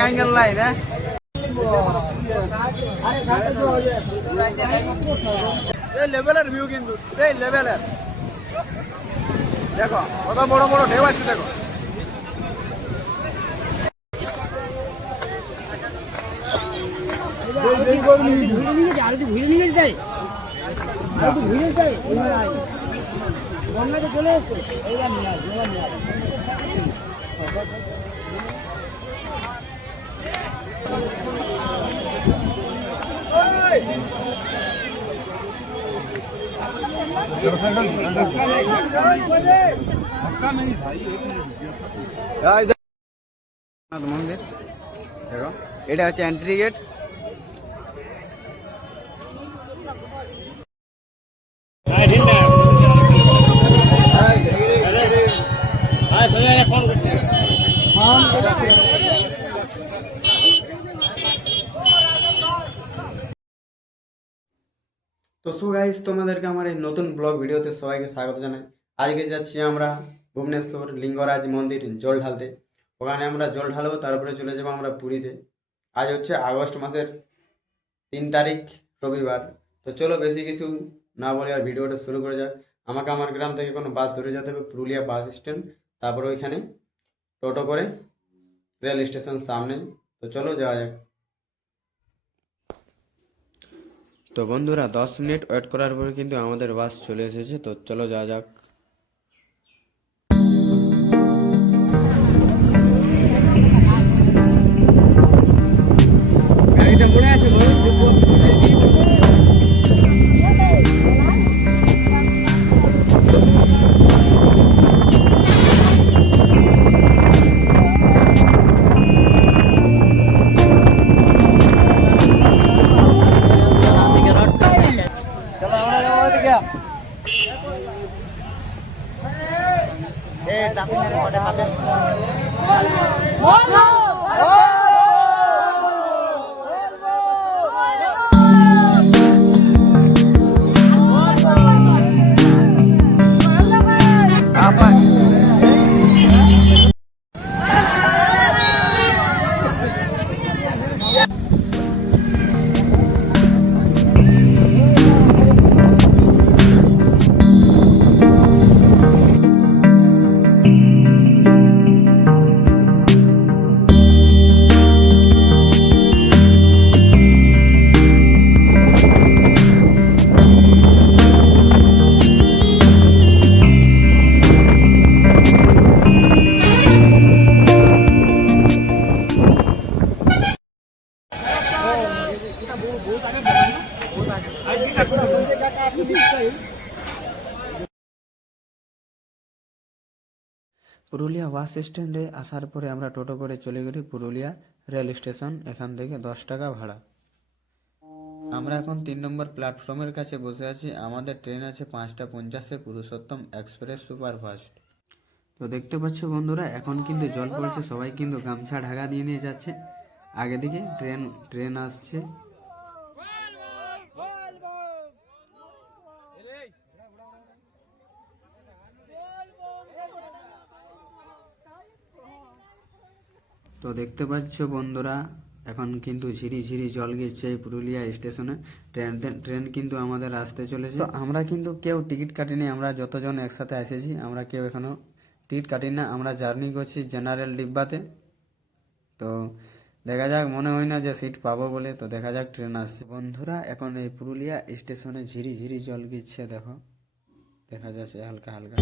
Tangail line হ্যাঁ এই লেভেলের ভিউ কিন্তু সেই লেভেলের দেখো কত বড় বড় ঢেউ আছে দেখো চলে এসছে এইবার নিয়ে আসবে মন্দির দেখো এটা হচ্ছে এন্ট্রি গেট তো সো গাইস তোমাদেরকে আমার এই নতুন ব্লগ ভিডিওতে সবাইকে স্বাগত জানাই। আজকে যাচ্ছি আমরা ভুবনেশ্বর লিঙ্গরাজ মন্দির জল ঢালতে। ওখানে আমরা জল ঢালবো, তারপরে চলে যাবো আমরা পুরীতে। আজ হচ্ছে আগস্ট মাসের 3 তারিখ রবিবার। তো চলো বেশি কিছু না বলে আর ভিডিওটা শুরু করে যাক। আমাকে আমার গ্রাম থেকে কোনো বাস ধরে যেতে হবে পুরুলিয়া বাস স্ট্যান্ড, তারপরে ওইখানে টোটো করে রেল স্টেশন সামনে। তো চলো যাওয়া যাক। তো বন্ধুরা 10 মিনিট ওয়েট করার পরে কিন্তু আমাদের বাস চলে এসেছে। তো চলো যাওয়া যাক। গাড়িটা পড়ে আছে পুরুলিয়া বাস স্ট্যান্ডে আসার পরে আমরা টোটো করে চলে গেলি পুরুলিয়া রেল স্টেশন। এখান থেকে 10 টাকা ভাড়া। আমরা এখন 3 নম্বর প্ল্যাটফর্মের কাছে বসে আছি। আমাদের ট্রেন আছে 5টা 50-এ, পুরুষোত্তম এক্সপ্রেস সুপারফাস্ট। তো দেখতে পাচ্ছ বন্ধুরা, এখন কিন্তু জল পড়ছে, সবাই কিন্তু গামছা ঢাকা দিয়ে নিয়ে যাচ্ছে। আগে দিকে ট্রেন আসছে। তো দেখতে পাচ্ছ বন্ধুরা, এখন কিন্তু ঝিরি ঝিরি জল গেছে পুরুলিয়া স্টেশনে। ট্রেন কিন্তু আমাদের আসতে চলেছে। তো আমরা কিন্তু কেউ টিকিট কাটিনি। আমরা যতজন একসাথে এসেছি আমরা কেউ এখনো টিকিট কাটি না। আমরা জার্নি করছি জেনারেল ডিব্বাতে। তো দেখা যাক, মনে হয় না যে সিট পাবো বলে। তো দেখা যাক, ট্রেন আসছে। বন্ধুরা এখন এই পুরুলিয়া স্টেশনে ঝিরি ঝিরি জল গিচ্ছে, দেখো দেখা যাচ্ছে হালকা হালকা।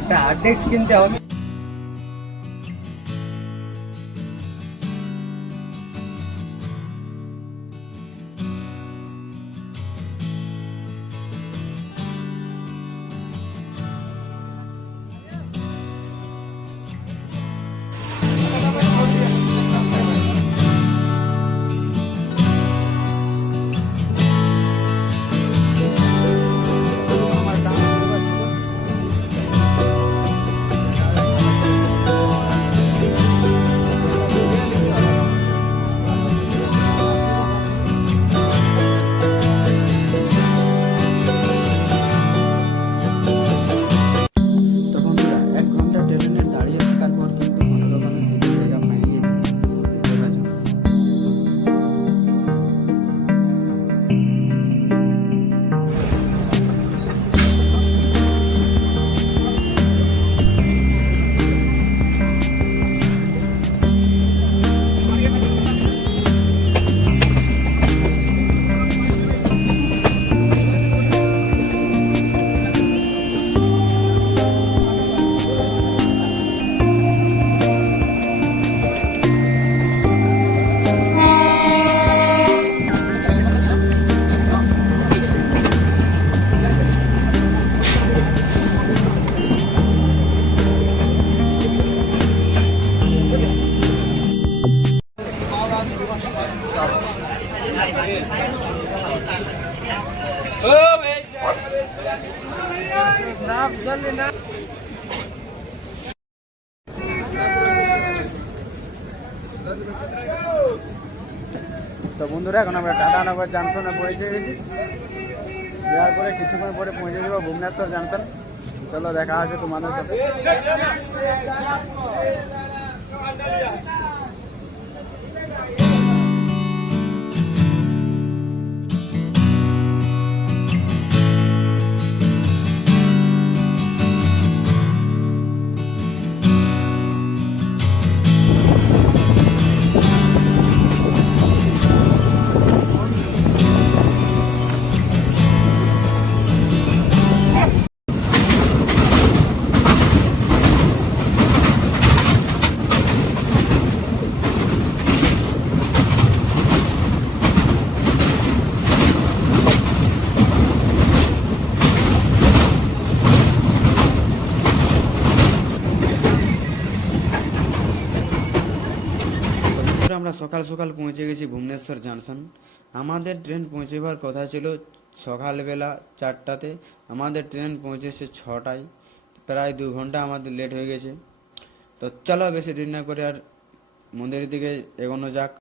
একটা হার্ড ডিস্ক কিনতে হবে। তো বন্ধুরা এখন আমরা টাটানগর জাংশনে পৌঁছে গেছি। যাওয়ার পরে কিছুক্ষণ পরে পৌঁছে যাবো ভুবনেশ্বর জাংশন। চলো দেখা আছে তোমাদের সাথে। আমরা সকাল সকাল পৌঁছে গেছি ভুবনেশ্বর জাংশন। আমাদের ট্রেন পৌঁছবার কথা ছিল সকালবেলা 4টাতে, আমাদের ট্রেন পৌঁছেছে 6টায়। প্রায় 2 ঘন্টা আমাদের লেট হয়ে গেছে। তো চলো বেশি দেরি না করে আর মন্দিরের দিকে এগোনো যাক।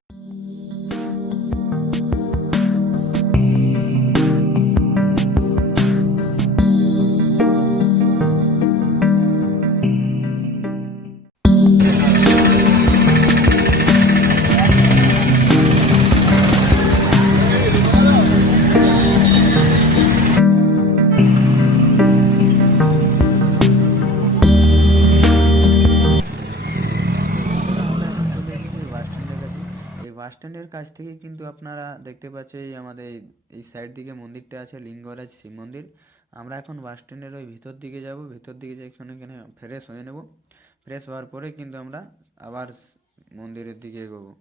বাস স্ট্যান্ডের কাছ থেকে কিন্তু আপনারা দেখতে পাচ্ছেন আমাদের এই সাইড দিকে মন্দিরটা আছে, লিঙ্গরাজ শিব মন্দির। আমরা এখন বাস স্ট্যান্ডের ওই ভিতর দিকে যাব। ভিতর দিকে যাই, এখানে ফ্রেশ হয়ে নেব। ফ্রেশ হওয়ার পরে কিন্তু আমরা আবার মন্দিরের দিকে এগোবো।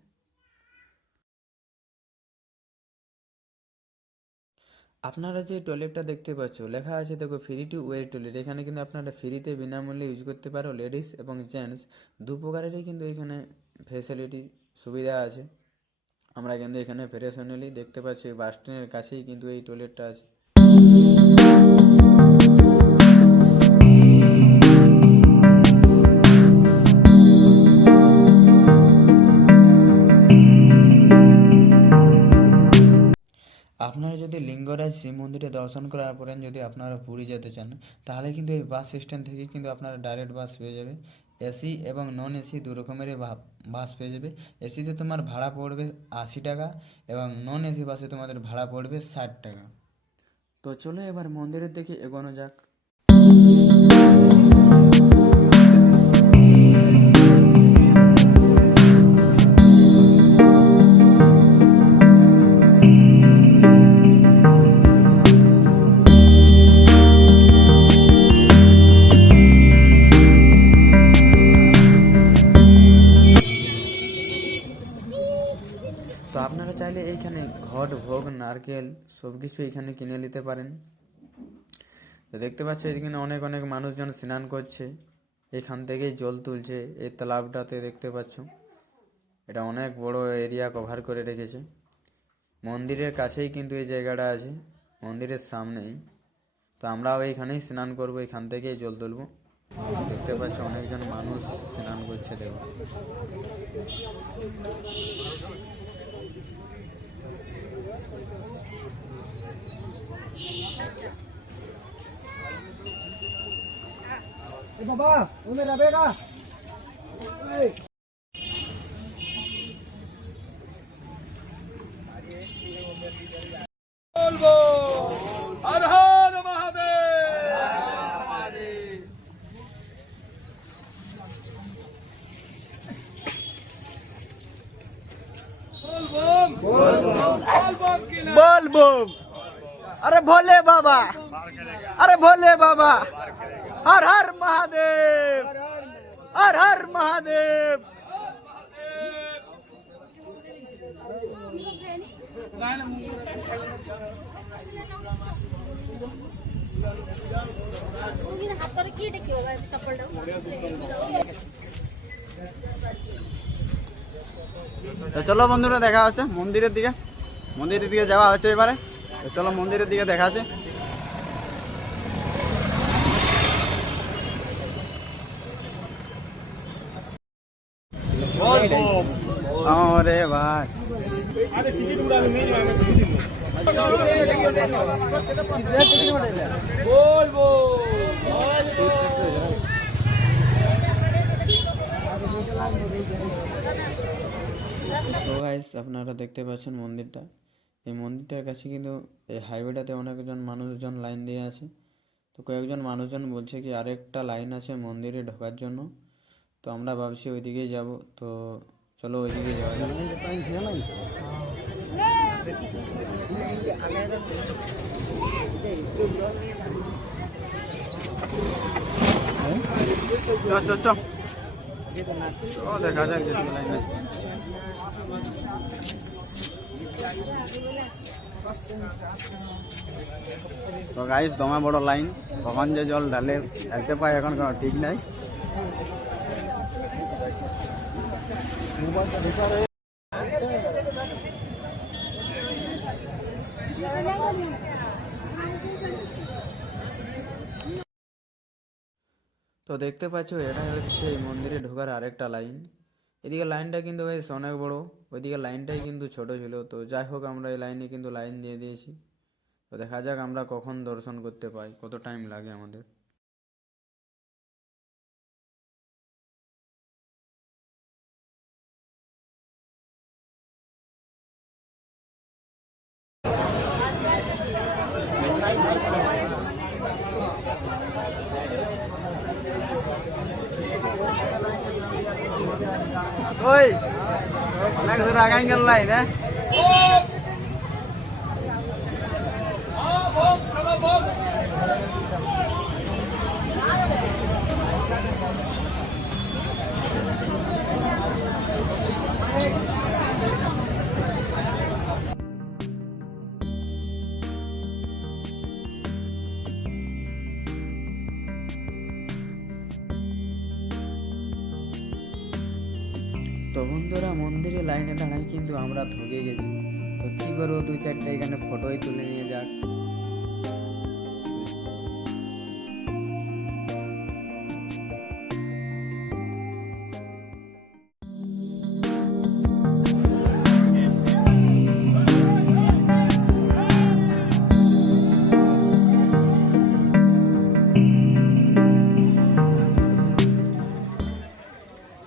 আপনারা যে টয়লেটটা দেখতে পাচ্ছ লেখা আছে দেখো ফ্রি টু ওয়ের টয়লেট। এখানে কিন্তু আপনারা ফ্রিতে বিনামূল্যে ইউজ করতে পারো। লেডিস এবং জেন্টস দু প্রকারেরই কিন্তু এখানে ফ্যাসিলিটি সুবিধা আছে। আমরা কিন্তু এখানে ফ্রেশ হয়ে নিলি। দেখতে পাচ্ছি বাস স্ট্যান্ডের কাছেই কিন্তু এই টয়লেটটা আছে। আপনারা যদি লিঙ্গরাজ শিব মন্দিরে দর্শন করার পরে যদি আপনারা পুরী যেতে চান, তাহলে কিন্তু এই বাস স্ট্যান্ড থেকে কিন্তু আপনারা ডাইরেক্ট বাস পেয়ে যাবে। এসি এবং নন এসি দু রকমেরই বাস পেয়ে যাবে। এসিতে তোমার ভাড়া পড়বে 80 টাকা এবং নন এসি বাসে তোমাদের ভাড়া পড়বে 60 টাকা। তো চলো এবার মন্দিরের দিকে এগোনো যাক। তো আপনারা চাইলে এইখানে ঘট ভোগ নারকেল সব কিছু এখানে কিনে নিতে পারেন। তো দেখতে পাচ্ছ এখানে অনেক অনেক মানুষজন স্নান করছে, এখান থেকেই জল তুলছে। এই তালাবটাতে দেখতে পাচ্ছ এটা অনেক বড় এরিয়া কভার করে রেখেছে। মন্দিরের কাছেই কিন্তু এই জায়গাটা আছে, মন্দিরের সামনেই। তো আমরাও এইখানেই স্নান করবো, এখান থেকেই জল তুলবো। দেখতে পাচ্ছ অনেকজন মানুষ স্নান করছে দেখো। बाबा वो मेरा बेटा बोलबो हर हर महादेव। बोल बम अरे भोले बाबा अरे भोले बाबा हर हर महादेव हर हर महादेव। তো চলো বন্ধুরা দেখা হচ্ছে মন্দিরের দিকে যাওয়া হচ্ছে এবারে। তো চলো মন্দিরের দিকে দেখা আছে। अरे भाई बोल बोल তো গাইস আপনারা দেখতে পাচ্ছেন মন্দিরটা, এই মন্দিরটার কাছে কিন্তু এই হাইওয়েটাতে অনেকজন মানুষজন লাইন দিয়ে আছে। তো কয়েকজন মানুষজন বলছে কি আরেকটা লাইন আছে মন্দিরে ঢোকার জন্য, তো আমরা ভাবছি ওইদিকেই যাব। তো চলো ওইদিকে যাওয়া যাক। দেখা যাক লাইন আছে। তো গাইস দমে বড় লাইন, কখন যে জল ঢালতে পাই এখন কোনো ঠিক নাই। তো দেখতে পাচ্ছ এটাই হচ্ছে এই মন্দিরে ঢোকার আরেকটা লাইন। এদিকে লাইনটা কিন্তু বেশ অনেক বড়, ওইদিকে লাইনটাই কিন্তু ছোট ছিল। তো যাই হোক আমরা এই লাইনে কিন্তু লাইন দিয়ে দিয়েছি। তো দেখা যাক আমরা কখন দর্শন করতে পাই, কত টাইম লাগে আমাদের। ওই অনেক দূর আগাই গেল লাইন। হ্যাঁ তো বন্ধুরা মন্দিরে লাইনে দাঁড়াই কিন্তু আমরা ঠকে গেছি। তো কী করবো, 2-4টা এখানে ফটোই তুলে নিয়ে যাক।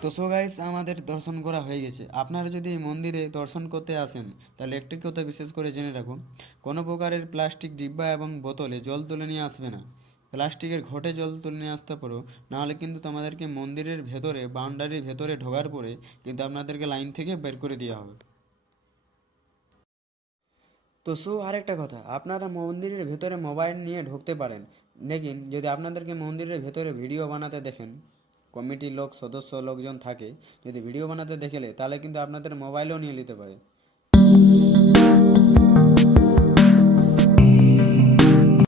তো সো গাইস আমাদের দর্শন করা হয়ে গেছে। আপনারা যদি এই মন্দিরে দর্শন করতে আসেন তাহলে একটি কথা বিশেষ করে জেনে রাখুন, কোনো প্রকারের প্লাস্টিক ডিব্বা এবং বোতলে জল তুলে নিয়ে আসবে না। প্লাস্টিকের ঘটে জল তুলে নিয়ে আসতে পারো, নাহলে কিন্তু তোমাদেরকে মন্দিরের ভেতরে বাউন্ডারির ভেতরে ঢোকার পরে কিন্তু আপনাদেরকে লাইন থেকে বের করে দেওয়া হবে। তো সো আরেকটা কথা, আপনারা মন্দিরের ভেতরে মোবাইল নিয়ে ঢুকতে পারেন, লেকিন যদি আপনাদেরকে মন্দিরের ভেতরে ভিডিও বানাতে দেখেন, কমিটির লোক সদস্য লোকজন থাকে, যদি ভিডিও বানাতে দেখলে তাহলে কিন্তু আপনাদের মোবাইলও নিয়ে নিতে পারে।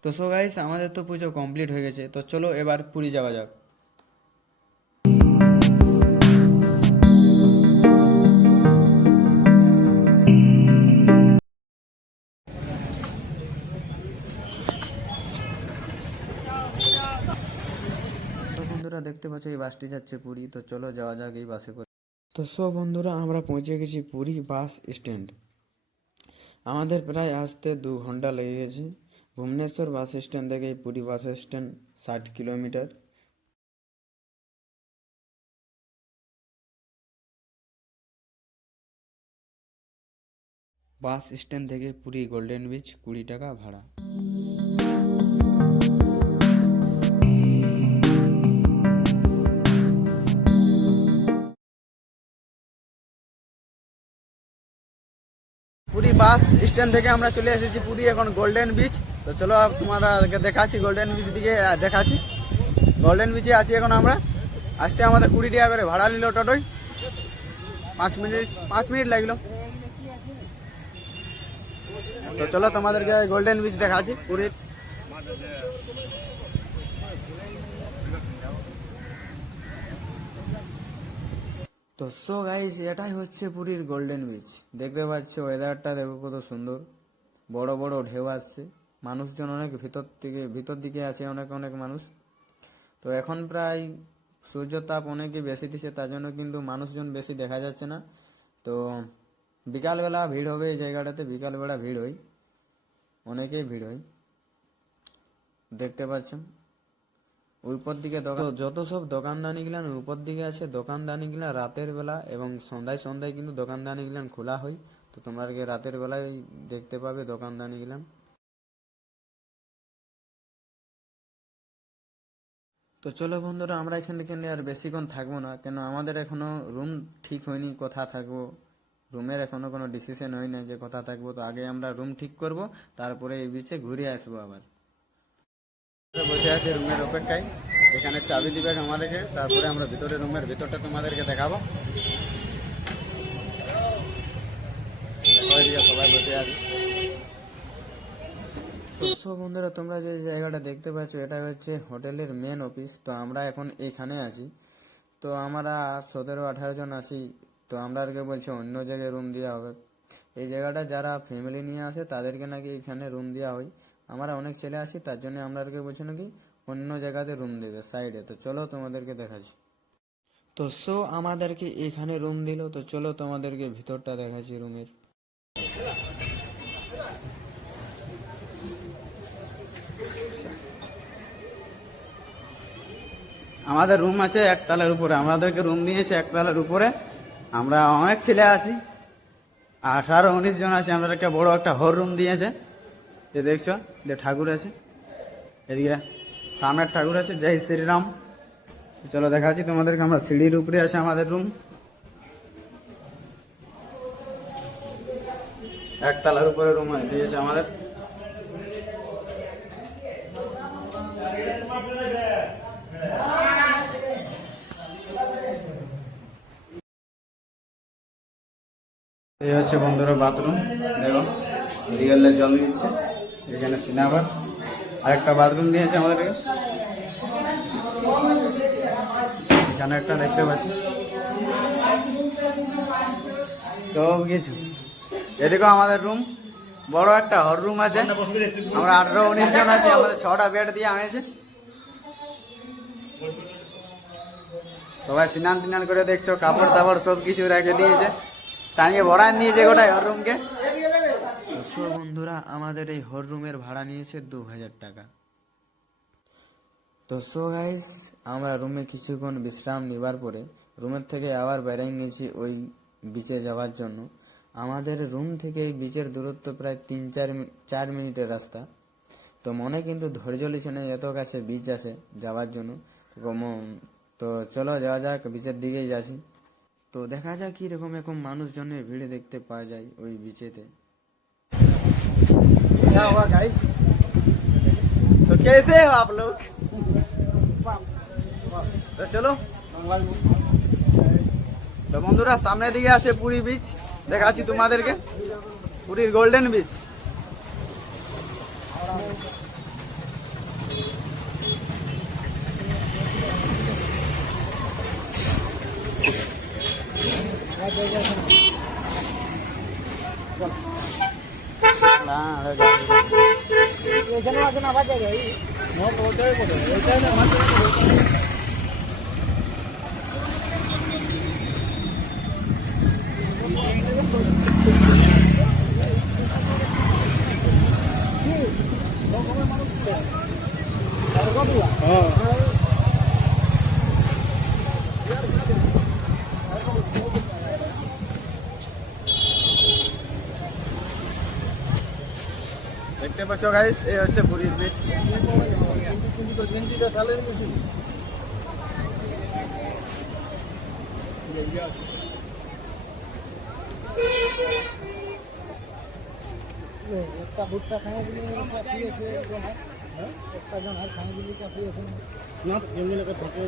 তো সো গাইস আমাদের তো পুজো কমপ্লিট হয়ে গেছে, তো চলো এবার পুরী যাওয়া যাক। তো বন্ধুরা দেখতে পাচ্ছ এই বাসটি যাচ্ছে পুরী, তো চলো যাওয়া যাক এই বাসে করে। তো সো বন্ধুরা আমরা পৌঁছে গেছি পুরী বাস স্ট্যান্ড। আমাদের প্রায় আসতে 2 ঘন্টা লেগে গেছে। ভুবনেশ্বর বাস স্ট্যান্ড থেকে এই Puri bus stand 60 kilometre. Bus stand থেকে পুরী গোল্ডেন বিচ 20 টাকা ভাড়া। পুরী বাস স্ট্যান্ড থেকে আমরা চলে এসেছি পুরী এখন গোল্ডেন বিচ। তো চলো তোমাদেরকে দেখাচ্ছি গোল্ডেন বিচ দিকে দেখাচ্ছি। গোল্ডেন বিচে আছি এখন আমরা। আসতে আমাদের 20 টাকা করে ভাড়া নিল টোটোয়। 5 মিনিট লাগলো। তো চলো তোমাদেরকে গোল্ডেন বিচ দেখাচ্ছি পুরীর। তো সো গাইস এটাই হচ্ছে পুরীর গোল্ডেন বিচ। দেখতে পাচ্ছ ওয়েদারটা দেখো কত সুন্দর, বড় বড় ঢেউ আসছে, মানুষজন অনেক ভিতর দিকে আছে, অনেক অনেক মানুষ। তো এখন প্রায় সূর্য তাপ অনেকই বেশি দিচ্ছে, তার জন্য কিন্তু মানুষজন বেশি দেখা যাচ্ছে না। তো বিকালবেলা ভিড় হবে এই জায়গাটাতে, বিকালবেলা ভিড় হয়, অনেকেই ভিড় হয় দেখতে পাচ্ছ। ওই উপর দিকে যত সব দোকানদানি গিলান উপর দিকে আছে, দোকানদানি গিলান রাতের বেলা এবং সন্ধ্যায় সন্ধ্যায় কিন্তু দোকানদানি গিলান খোলা হয়। তো তোমরা রাতের বেলায় দেখতে পাবে দোকানদানি গিলান। তো চলো বন্ধুরা, আমরা এখান থেকে আর বেশিক্ষণ থাকবো না, কেন আমাদের এখনো রুম ঠিক হয়নি, কোথা থাকবো, রুমের এখনো কোনো ডিসিশন হয় না যে কোথা থাকবো। তো আগে আমরা রুম ঠিক করব, তারপরে এই বিচে ঘুরে আসবো আবার। বসে আছে রুমের অপেক্ষায়, এখানে চাবি দিবে আমাদেরকে, তারপরে আমরা ভিতরে রুমের ভিতরটা তোমাদেরকে দেখাবো। দেখো এদিকে সবাই বসে আছে। তো বন্ধুরা, তোমরা যে জায়গাটা দেখতে পাচ্ছ এটা হচ্ছে হোটেলের মেন অফিস। তো আমরা এখন এখানে আছি। তো আমরা 17-18 জন আছি। তো আমরা আর কে বলছি অন্য জায়গায় রুম দেওয়া হবে। এই জায়গাটা যারা ফ্যামিলি নিয়ে আসে তাদেরকে নাকি এখানে রুম দেওয়া হয়। আমরা অনেক ছেলে আছি, তার জন্য আমরা আর কে বলছি নাকি অন্য জায়গাতে রুম দেবে সাইডে। তো চলো তোমাদেরকে দেখাচ্ছি। তো আমাদেরকে এখানে রুম দিল। তো চলো তোমাদেরকে ভিতরটা দেখাচ্ছি রুমের। আমাদের রুম আছে একতলার উপরে, আমাদেরকে রুম দিয়েছে একতলার উপরে। আমরা অনেক ছেলে আছি, 18-19 জন আছে। আমাদেরকে বড় একটা হল রুম দিয়েছে, যে দেখছো যে ঠাকুর আছে এদিকে, রামের ঠাকুর আছে, জয় শ্রীরাম। চলো দেখাচ্ছি তোমাদেরকে, আমরা সিঁড়ির উপরে আছে আমাদের রুম, একতলার উপরে রুম দিয়েছে আমাদের। এই হচ্ছে বন্ধুরা বাথরুম, দেখো রিয়েলে জল দিচ্ছে, এখানে সিনাবার। আরেকটা বাথরুম দিয়েছে আমাদেরকে, এখানে একটা দেখতে পাচ্ছি, সব কিছু। এদিকে আমাদের রুম, বড় একটা হল রুম আছে। আমরা 18-19 জন আছি, আমাদের 6টা বেড দিয়ে আনেছে। সবাই স্নান টিনান করে দেখছো, কাপড় টাপড় সব কিছু রেখে দিয়েছে, টাঙিয়ে ভরায় নিয়েছে গোটাই হল রুমকে। বন্ধুরা, আমাদের এই হল রুমের ভাড়া নিয়েছে 2000 টাকা। তো গাইস, আমরা রুমে কিছুক্ষণ বিশ্রাম নেবার পরে রুমের থেকে আবার বেরিয়ে গেছি ওই বিচে যাওয়ার জন্য। আমাদের রুম থেকে এই বিচের দূরত্ব প্রায় 3-4 মিনিটের রাস্তা। তো মনে কিন্তু ধৈর্য লিছে না, এত কাছে বিচ আছে যাওয়ার জন্য। তো চলো যাওয়া যাক, বিচের দিকেই যাচ্ছি। তো দেখা যাক কিরকম এখন মানুষজনের ভিড় দেখতে পাওয়া যায় ওই বিচেতে। क्या हुआ गाइस? तो कैसे हो आप लोग? তো চলো। তো বন্ধুরা, সামনের দিকে আছে পুরী বিচ, দেখাচ্ছি তোমাদেরকে, পুরীর গোল্ডেন বিচ। এখানে আছে না বাজে ভাই, ওটাই বলে ওটাই না মাঝে দেখতে পাচ্ছ গাইস, এই হচ্ছে পুরীর বিচ। একটা ভুট্টা খাওয়া দিলে কাফি আছে, একটা জন আর খাওয়া দিলে কাফি আছে না। এমনি লোক থাকে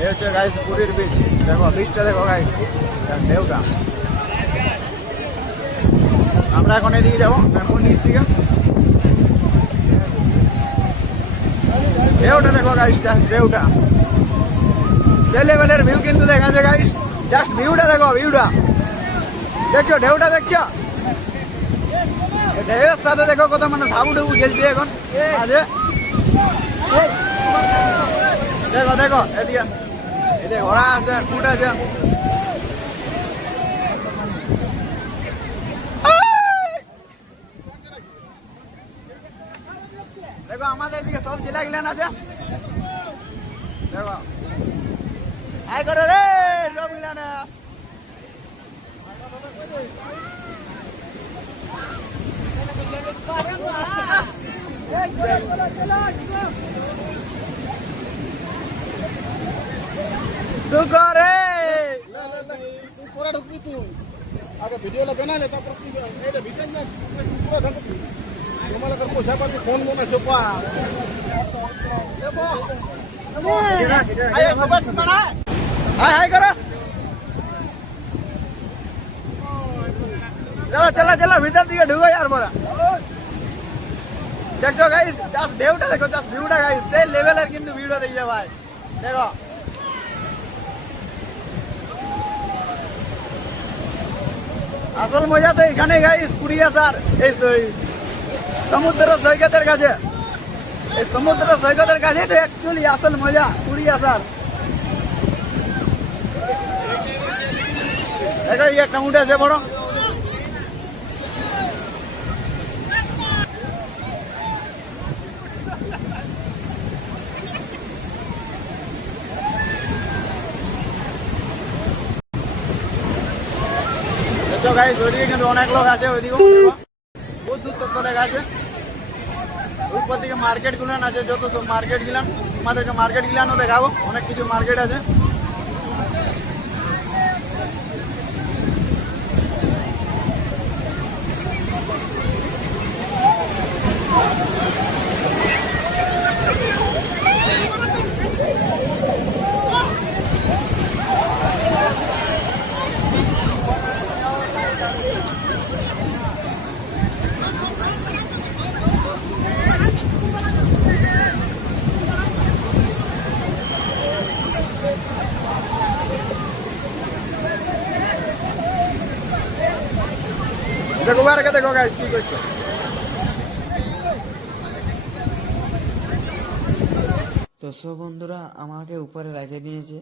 এই হচ্ছে গাইস পুরীর বিচ। দেখো বিচটা দেখো গাইস, ঢেউটা। আমরা এখন এদিকে যাবো নিচ দিকে। ঢেউটা দেখো গাইস, জাস্ট ঢেউটা, যে লেভেলের ভিউ কিন্তু দেখাচ্ছে গাইস। জাস্ট ভিউটা দেখো, ভিউটা দেখছো, ঢেউটা দেখছো, ঢেউয়ের সাথে দেখো কত মানে সাবু ঢেউ খেলছে এখন আছে। দেখো দেখো এদিকে, এদিকে ঘোড়া আছে, উট আছে। দেখো আমাদের এদিকে সব ছেলে গিলান আছে, দেখো আয় করে রে সব গিলান। করে পুরা ঢুকবি তুই আগে ভিডিও বানালে তারপর তুই এটা ভিডিও না পুরো ঢুকবি তোমার কাছে পয়সা পাতি ফোন মনে সোপা আয় সবাই বানা, হাই হাই করো, চলো চলো চলো ভিতর দিকে ঢুকো यार বড়া। দেখো গাইস, জাস্ট ভিউটা দেখো, জাস্ট ভিউটা গাইস, সেই লেভেলের কিন্তু ভিউটা দেখি ভাই। দেখো আসল মজা তো এখানে গাইস, কুড়িয়াশার এই সমুদ্র সৈকতের কাছে, এই সমুদ্র সৈকতের কাছে তো অ্যাকচুয়ালি আসল মজা কুড়িয়াশার। দেখো এই একটা উঠে আছে বড়, গাইস ওইদিকে কিন্তু অনেক লোক আছে, ওইদিকেও বহুত দূর তক দেখা আছে। উপর দিকে মার্কেট গুলান আছে, যত সব মার্কেট গিলান, তোমাদেরকে মার্কেট গিলানও দেখাবো, অনেক কিছু মার্কেট আছে। দেখো বারকে দেখো গাইস কি করছো। তো সব বন্ধুরা আমাকে উপরে রেখে দিয়েছে,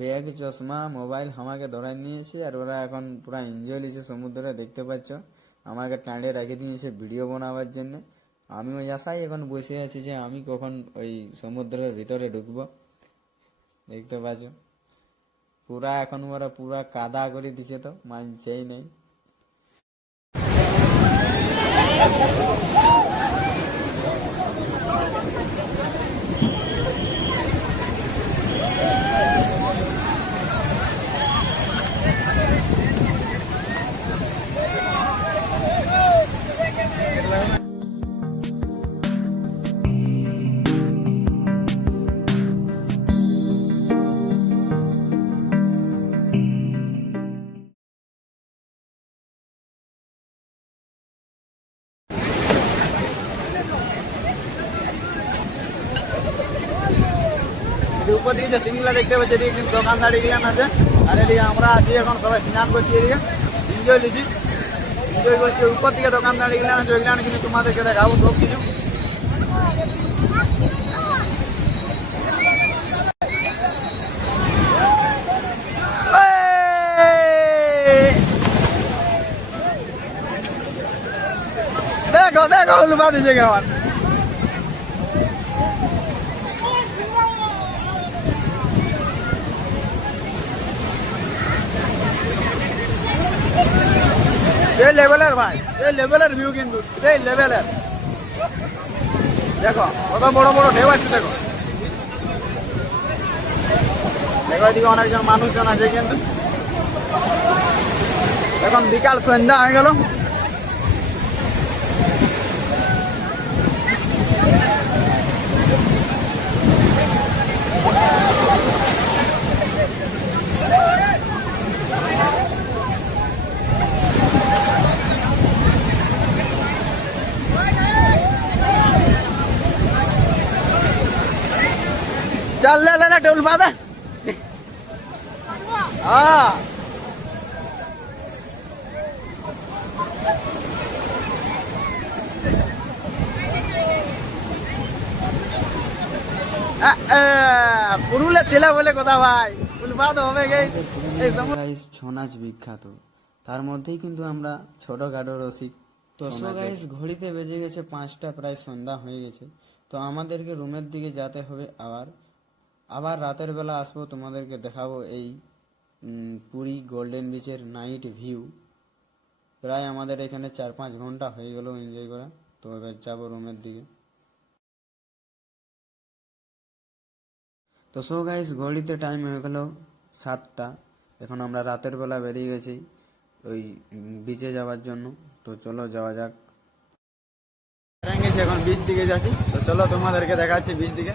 ব্যাগ চশমা মোবাইল আমাকে ধরাই নিয়েছে, আর ওরা এখন পুরো এনজয় নিয়েছে সমুদ্রে। দেখতে পাচ্ছ আমাকে টাঁড়ে রেখে দিয়েছে ভিডিও বানাবার জন্য। আমি ওই আশায় এখন বসে আছি যে আমি কখন ওই সমুদ্রের ভিতরে ঢুকবো। দেখতে পাচ্ছ পুরা এখন ওরা পুরা কাদা করে দিছে, তো মানছেই নেই। উপর দিকে যে সিনগুলা দেখতে পাচ্ছি, এদিকে কিন্তু দোকানদারি গিলান আছে, আর এদিকে আমরা আছি এখন সবাই স্নান করছি, এদিকে এনজয় নিচ্ছি, এনজয় করছি। উপর দিকে দোকানদারি গিলান আছে, ওইগুলান কিন্তু তোমাদেরকে দেখাবো সব কিছু। দেখো দেখো লুপা দিছে কেমন, সেই লেভেলের ভাই, সেই লেভেলের ভিউ কিন্তু, সেই লেভেলের। দেখো কত বড় বড় ঢেউ আছে, দেখো দেখো এদিকে অনেকজন মানুষজন আছে কিন্তু। এখন বিকাল সন্ধ্যা হয়ে গেল, चल ले लेना टोल बादा हाँ পুরুলিয়া ছেলে বলে কথা ভাই উলবাদ হবে গে গাইস ছৌ নাচ বিখ্যাত, তার মধ্যেই কিন্তু আমরা ছোটখাটো রসিক। তো গাইস ঘড়িতে বেজে গেছে 5টা, প্রায় সন্ধ্যা হয়ে গেছে। তো আমাদেরকে রুমের দিকে যেতে হবে। আবার রাতের বেলা আসবো, তোমাদেরকে দেখাবো এই পুরী গোল্ডেন বিচের নাইট ভিউ। প্রায় আমাদের এখানে 4-5 ঘন্টা হয়ে গেল এনজয় করা। তো এবার যাবো রুমের দিকে। তো গাইস ঘড়িতে টাইম হয়ে গেল 7টা। এখন আমরা রাতের বেলা বেরিয়ে গেছি ওই বিচে যাওয়ার জন্য। তো চলো যাওয়া যাক। এখন বিচ দিকে যাচ্ছি। তো চলো তোমাদেরকে দেখাচ্ছি বিচ দিকে।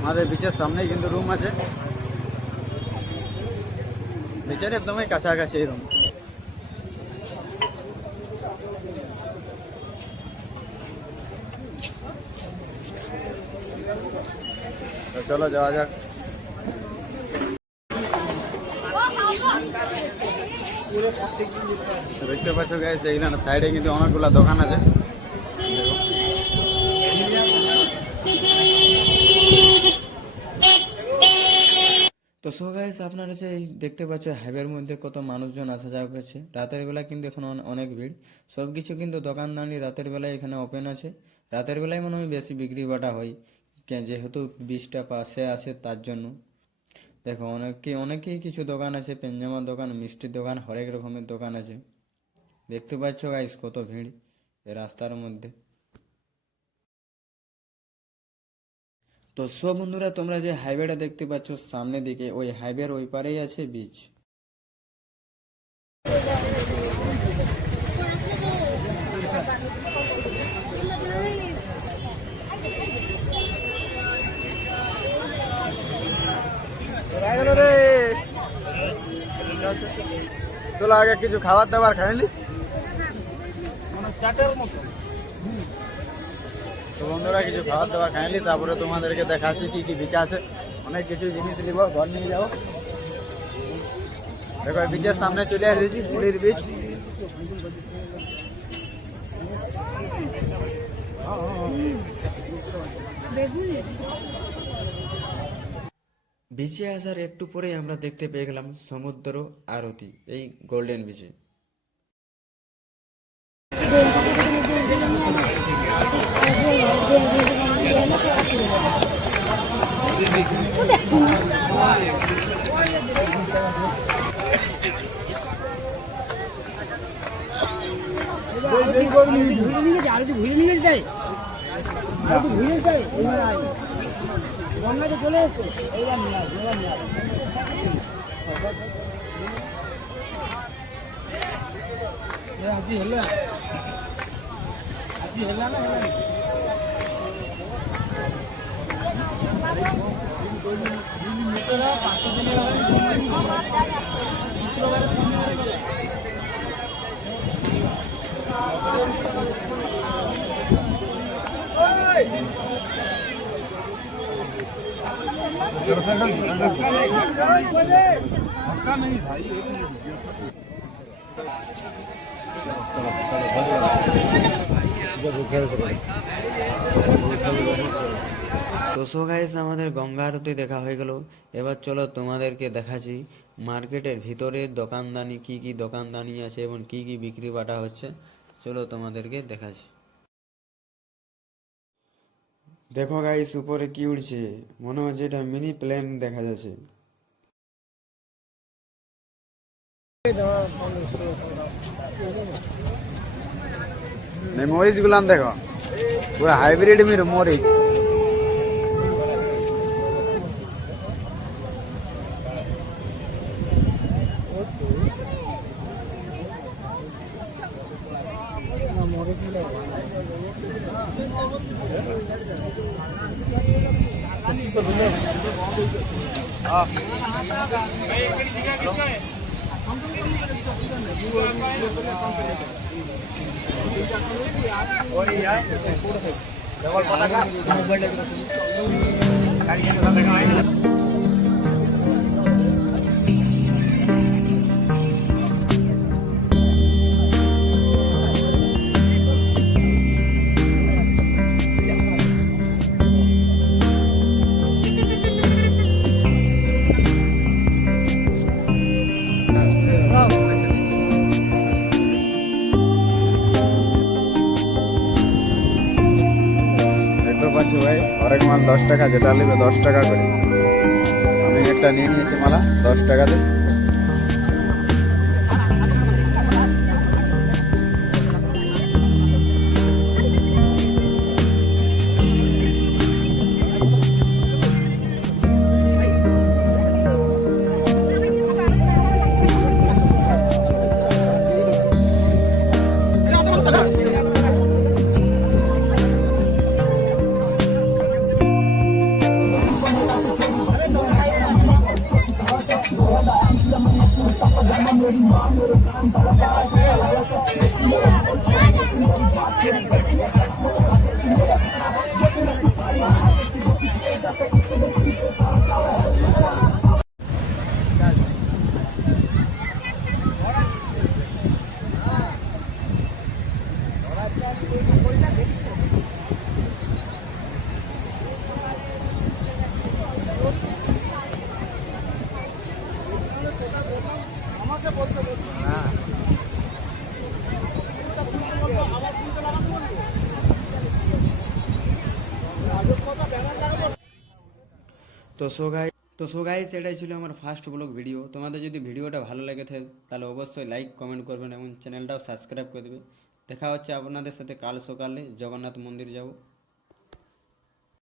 আমাদের বিচের সামনেই কিন্তু রুম আছে, বিচের একদমই কাছাকাছি এই রুম। তো চলো যাওয়া যাক। দেখতে পাচ্ছ গাইস এইখানে সাইডে কিন্তু অনেকগুলো দোকান আছে। তো গাইস আপনারা যে দেখতে পাচ্ছ হাইওয়ের মধ্যে কত মানুষজন আসা যাওয়া করছে। রাতের বেলা কিন্তু এখন অনেক ভিড়। সব কিছু কিন্তু দোকানদানি রাতের বেলায় এখানে ওপেন আছে। রাতের বেলায় মনে হয় বেশি বিক্রি বাটা হয়, যেহেতু বীজটা পাশে আছে তার জন্য। দেখো অনেকেই কিছু দোকান আছে, পেনজামার দোকান, মিষ্টির দোকান, হরেক রকমের দোকান আছে। দেখতে পাচ্ছ গাইস কত ভিড় এই রাস্তার মধ্যে। তো বন্ধুরা তোমরা যে হাইওয়েটা দেখতে পাচ্ছ সামনে দিকে, ওই হাইওয়ের ওই পারেই আছে বিচ। চলো আগে কিছু খাবার দাবার খাইলি। তো বন্ধুরা কিছু খাবার দাবার খাইলি, তারপরে তোমাদেরকে দেখাচ্ছি কি কি বিচ আছে। অনেক কিছু জিনিস নিব, ঘর নিয়ে যাবো। দেখো বিচের সামনে চলে এসেছি, পুরীর বিচ। বিচে আসার একটু পরেই আমরা দেখতে পেয়ে গেলাম সমুদ্র আরতি এই গোল্ডেন বিচে। চলে এসছে আজি হেলা না धक्का नहीं भाई। তো গাইস আমাদের গঙ্গা আরতি দেখা হয়ে গেল। এবার চলো তোমাদেরকে দেখাচ্ছি মার্কেটের ভিতরে দোকানদানি, কি কি দোকানদানি আছে এবং কি কি বিক্রি বাটা হচ্ছে। চলো তোমাদেরকে দেখাচ্ছি। দেখো গাইস উপরে কি উড়ছে, মনে হচ্ছে এটা মিনি প্লেন দেখা যাচ্ছে। মরিচ গুলান দেখো, পুরো হাইব্রিড মরিচ। দেখতে পাচ্ছ ভাই, হরেক মাল 10 টাকা, যেটা নেবে 10 টাকা করে। আমি একটা নিয়ে নিয়েছি মালা 10 টাকাতে। তো সো গাইস এটাই ছিল আমার ফার্স্ট ব্লগ ভিডিও। তোমাদের যদি ভিডিওটা ভালো লেগে থাকে তাহলে অবশ্যই লাইক কমেন্ট করবেন এবং চ্যানেলটাও সাবস্ক্রাইব করে দেবে। দেখা হচ্ছে আপনাদের সাথে কাল সকালে জগন্নাথ মন্দির যাব।